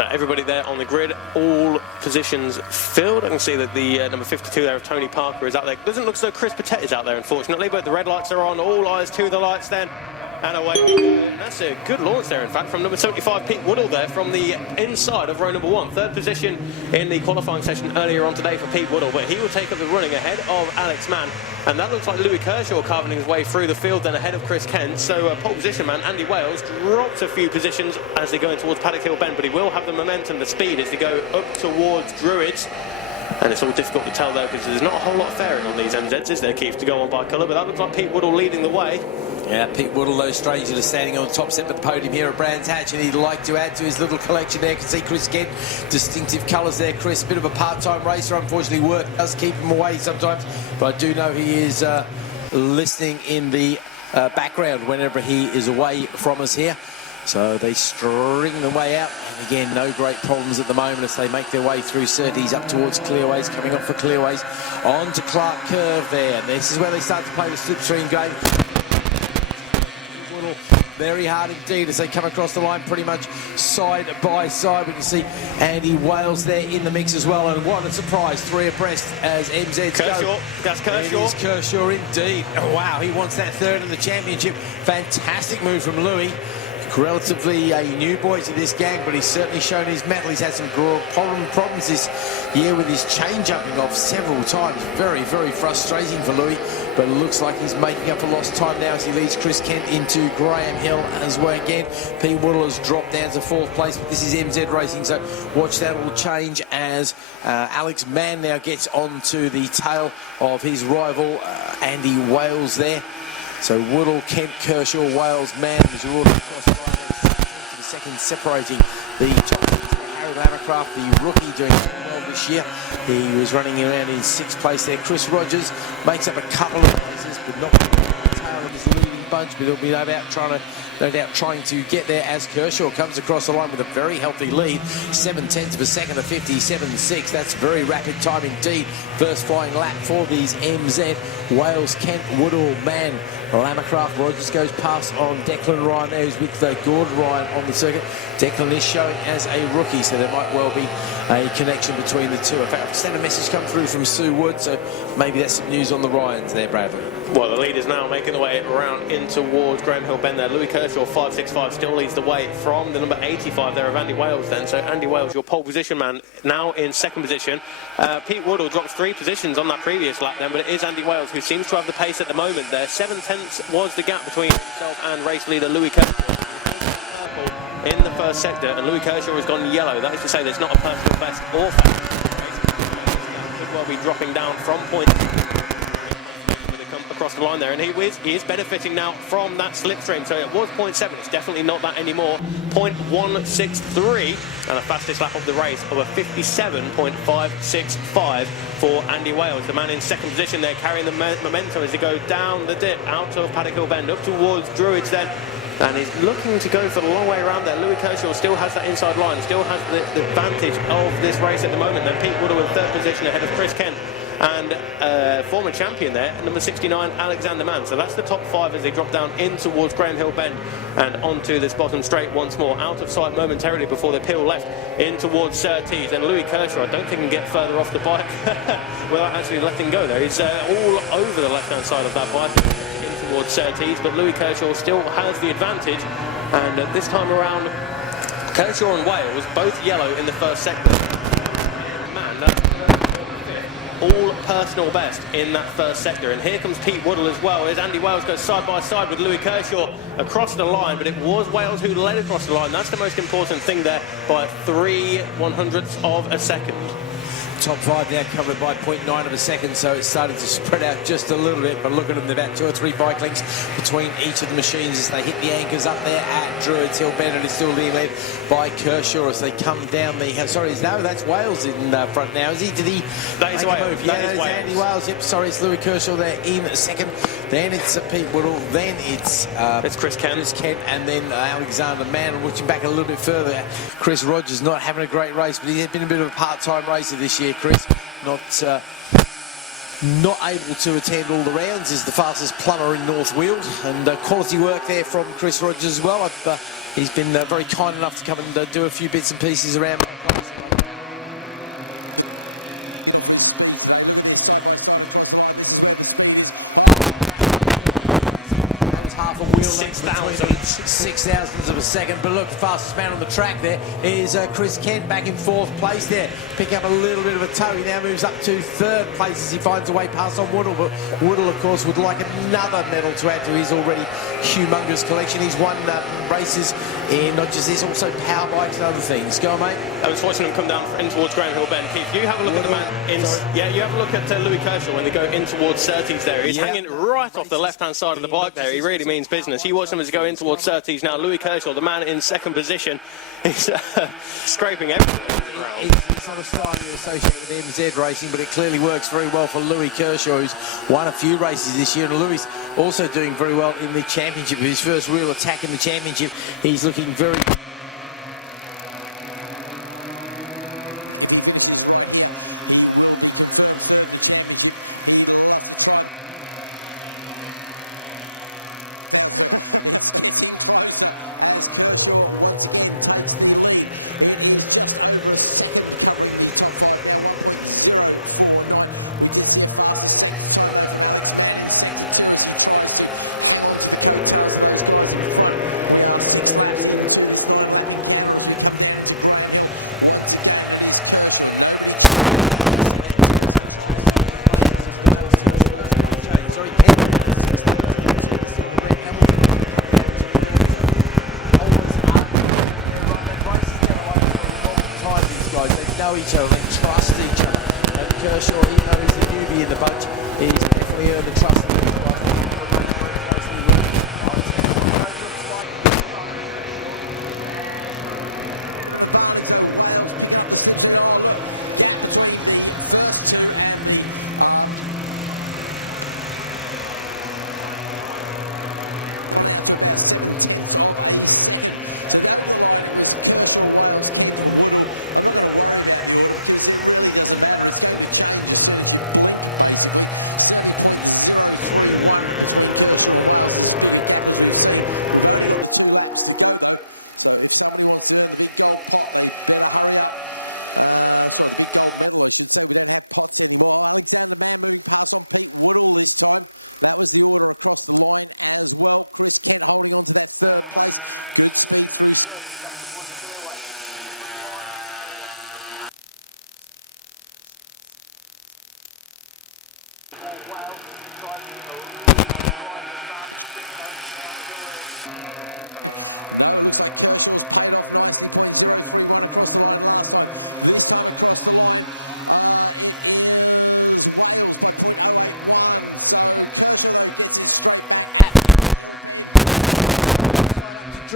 So everybody there on the grid, all positions filled. I can see that the number 52 there of Tony Parker is out there. Doesn't look as though Chris Patet is out there, unfortunately, but the red lights are on. All eyes to the lights then. And away we go. That's a good launch there, in fact, from number 75, Pete Woodall there from the inside of row number 1. Third position in the qualifying session earlier on today for Pete Woodall, but he will take up the running ahead of Alex Mann. And that looks like Louis Kershaw carving his way through the field then ahead of Chris Kent. So pole position man Andy Wales drops a few positions as they go in towards Paddock Hill Bend, but he will have the momentum, the speed as they go up towards Druids. And it's all difficult to tell though because there's not a whole lot of fairing on these MZs, is there, Keith, to go on by colour, but that looks like Pete Woodall leading the way. Yeah, Pete Woodall, those strangers are standing on the top step of the podium here at Brands Hatch, and he'd like to add to his little collection there. You can see Chris Kent, distinctive colours there. Chris, a bit of a part-time racer. Unfortunately, work does keep him away sometimes, but I do know he is listening in the background whenever he is away from us here. So they string the way out, and again, no great problems at the moment as they make their way through Surtees up towards Clearways, coming off for Clearways, on to Clark Curve there. And this is where they start to play the slipstream game. Very hard indeed as they come across the line pretty much side by side. We can see Andy Wales there in the mix as well, and what a surprise, 3 abreast as MZs go. That's Kershaw. It is Kershaw indeed. Oh, wow, he wants that third in the championship. Fantastic move from Louis. Relatively a new boy to this gang, but he's certainly shown his mettle. He's had some problems this year with his change-upping off several times. Very, very frustrating for Louis, but it looks like he's making up for lost time now as he leads Chris Kent into Graham Hill as well again. Pete Woodall has dropped down to 4th place, but this is MZ Racing, so watch that all change as Alex Mann now gets onto the tail of his rival, Andy Wales there. So Woodall, Kent, Kershaw, Wales, Mann as you're all across the line. The second separating the top. Harry Lamacraft, the rookie, doing well this year. He was running around in 6th place there. Chris Rogers makes up a couple of places, but not the tail of his leading bunch. But he'll be no doubt trying to get there as Kershaw comes across the line with a very healthy lead. 7/10 of a second to 57.6. That's very rapid time indeed. First flying lap for these MZ. Wales, Kent, Woodall, Mann, Lamacraft. Rogers goes past on Declan Ryan there, who's with Gordon Ryan on the circuit. Declan is showing as a rookie, so there might well be a connection between the two. In fact, I've sent a message come through from Sue Wood, so maybe that's some news on the Ryans there, Bradley. Well, the lead is now making the way around in towards Graham Hill Bend there. Louis Kershaw, 5.65, still leads the way from the number 85 there of Andy Wales then. So Andy Wales, your pole position man, now in 2nd position. Pete Woodall drops 3 positions on that previous lap then, but it is Andy Wales who seems to have the pace at the moment there. 7/10 was the gap between himself and race leader Louis Kershaw in the first sector, and Louis Kershaw has gone yellow. That is to say there's not a personal best or fast. Could well be dropping down from point across the line there, and he is benefiting now from that slipstream. So it was 0.7, it's definitely not that anymore. 0.163, and the fastest lap of the race of a 57.565 for Andy Wales, the man in 2nd position there, carrying the momentum as they go down the dip out of Paddock Hill Bend up towards Druids then. And he's looking to go for the long way around there. Louis Kershaw still has that inside line, still has the advantage of this race at the moment. Then Pete Woodall in 3rd position ahead of Chris Kent and former champion there, number 69, Alexander Mann. So that's the top 5 as they drop down in towards Graham Hill Bend and onto this bottom straight once more. Out of sight momentarily before they peel left in towards Surtees. And Louis Kershaw, I don't think can get further off the bike without actually letting go there. He's all over the left-hand side of that bike towards Surtees, but Louis Kershaw still has the advantage, and this time around Kershaw and Wales both yellow in the first sector. Man, that's all personal best in that first sector, and here comes Pete Woodall as well as Andy Wales goes side by side with Louis Kershaw across the line, but it was Wales who led across the line. That's the most important thing there by 3/100ths of a second. Top 5 now covered by 0.9 of a second, so it's starting to spread out just a little bit, but look at them, they're about 2 or 3 bike lengths between each of the machines as they hit the anchors up there at Druids Hill Bend, and it's still being led by Kershaw as they come down the... Sorry, no, that's Wales in front now, is he? Did he that is make a move? Yeah, that is Andy Wales. Yep, sorry, it's Louis Kershaw there in 2nd. Then it's Pete Woodall, then it's Chris Kent. And then Alexander Mann. Looking back a little bit further, Chris Rogers not having a great race, but he's been a bit of a part-time racer this year, Chris. Not not able to attend all the rounds, is the fastest plumber in North Weald, and quality work there from Chris Rogers as well. He's been very kind enough to come and do a few bits and pieces around. Half a wheel length, 6 thousandths of a second. But look, the fastest man on the track there is Chris Kent, back in 4th place there, picking up a little bit of a toe. He now moves up to 3rd place as he finds a way past on Woodall. But Woodall, of course, would like another medal to add to his already humongous collection. He's won races in not just this, also power bikes and other things. Go on, mate. I was watching him come down in towards Grand Hill Bend. Keith, you have a look at the man. You have a look at Louis Kershaw when they go in towards Surtees there. He's hanging right off the left-hand side of the bike there. He really means business. He watched him as he go in towards Surtees. Now Louis Kershaw, the man in 2nd position, is scraping everything. He's not a style associated with MZ racing, but it clearly works very well for Louis Kershaw, who's won a few races this year. And Louis also doing very well in the championship. His first real attack in the championship. He's looking very... know each other, they trust each other. And Kershaw, even though he's the newbie in the bunch, he's definitely earned the trust of the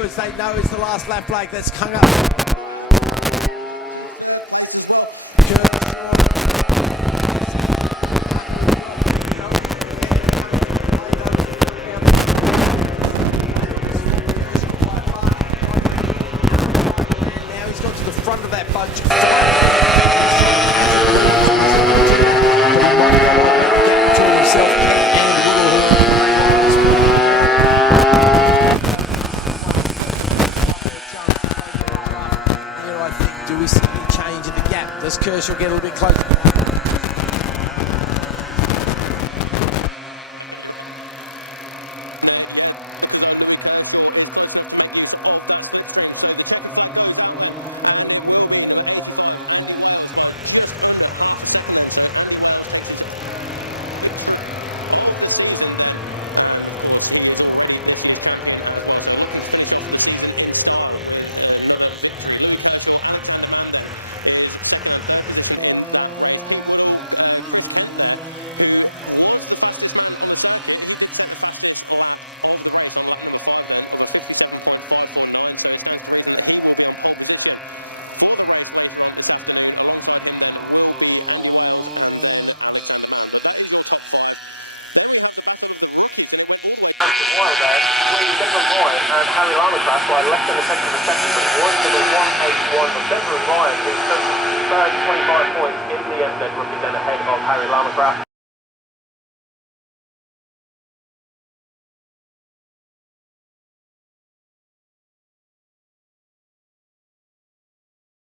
As they know it's the last lap break that's hung up. Now he's got to the front of that bunch. Do we see any change in the gap? Does Kershaw get a little bit closer? And Harry Lama crash by less than a second of a second, but 1:181 for Benjamin Ryan, who took 25 points in the MZ rookie, then ahead of Harry Lama crash.